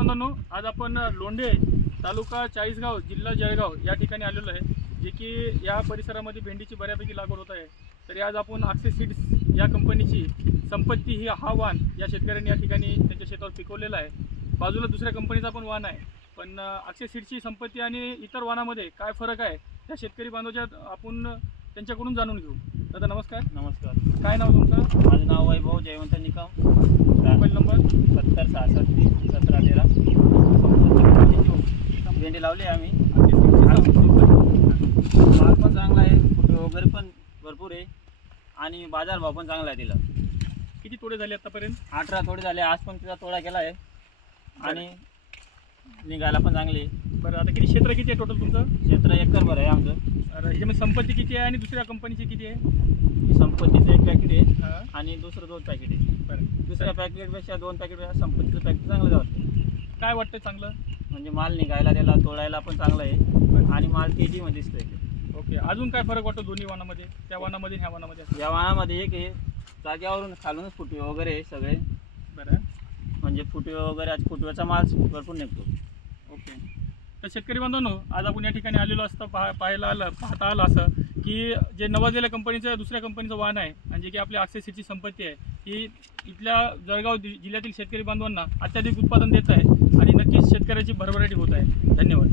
बांधवांनो, आज आपण लोंढे तालुका चाळीसगाव जिल्हा जळगाव या ठिकाणी आलेलो आहे, जे की या परिसरामध्ये भेंडीची बऱ्यापैकी लागवड होत आहे. तरी आज आपण अक्षय सीड्स या कंपनीची संपत्ती ही हा वाण या शेतकऱ्यांनी या ठिकाणी त्यांच्या शेतावर पिकवलेला आहे. बाजूला दुसऱ्या कंपनीचा पण वाण आहे, पण अक्षय सीड्सची संपत्ती आणि इतर वाणामध्ये काय फरक आहे त्या शेतकरी बांधवाच्या आपण त्यांच्याकडून जाणून घेऊ. दादा नमस्कार. नमस्कार. काय नाव तुमचं? माझं नाव वैभव जयवंत निकम. Mobile number 706613. भेंडी लावली आहे आम्ही. माल पण चांगला आहे, फुटवे वगैरे पण भरपूर आहे आणि बाजारभाव पण चांगला आहे तिला. किती तोडे झाले आतापर्यंत? 18 तोडे झाले. आज पण तिचा तोडा केला आहे आणि निघायला पण चांगली. बरं, आता किती क्षेत्र किती आहे टोटल तुमचं? क्षेत्र एकरभर आहे आमचं. अरे ह्याच्यामध्ये संपत्ती किती आहे आणि दुसऱ्या कंपनीची किती आहे? ही संपत्तीचं 1 पॅकेट आहे हां, आणि दुसरं 2 पॅकेट आहे. बरं. दुसऱ्या पॅकेटपेक्षा 2 पॅकेट संपत्तीचं पॅकेट चांगलं जातं. काय वाटतं चांगलं? म्हणजे माल निघायला त्याला तोडायला पण चांगलं आहे आणि माल तेजीमध्ये दिसतोय. ओके, अजून काय फरक वाटतो दोन्ही वाणामध्ये, त्या वाणामध्ये आणि ह्या वाणामध्ये? या वाणामध्ये एक आहे, जाग्यावरून खालूनच फुटवे वगैरे आहे सगळे. बरं, म्हणजे फुटवे वगैरे, आज फुटव्याचा माल भरपूर निघतो. ओके. तर शेतकरी बांधवांनो, आज आपण या ठिकाणी आलेलो असता पाहता आलं असं की जे नवाजलेल्या कंपनीचं दुसऱ्या कंपनीचं वाहन आहे आणि जे की आपल्या अक्षय सीडची संपत्ती आहे, ही इथल्या जळगाव जिल्ह्यातील शेतकरी बांधवांना अत्याधिक उत्पादन देत आहे आणि नक्कीच शेतकऱ्याची भरभराटी होत आहे. धन्यवाद.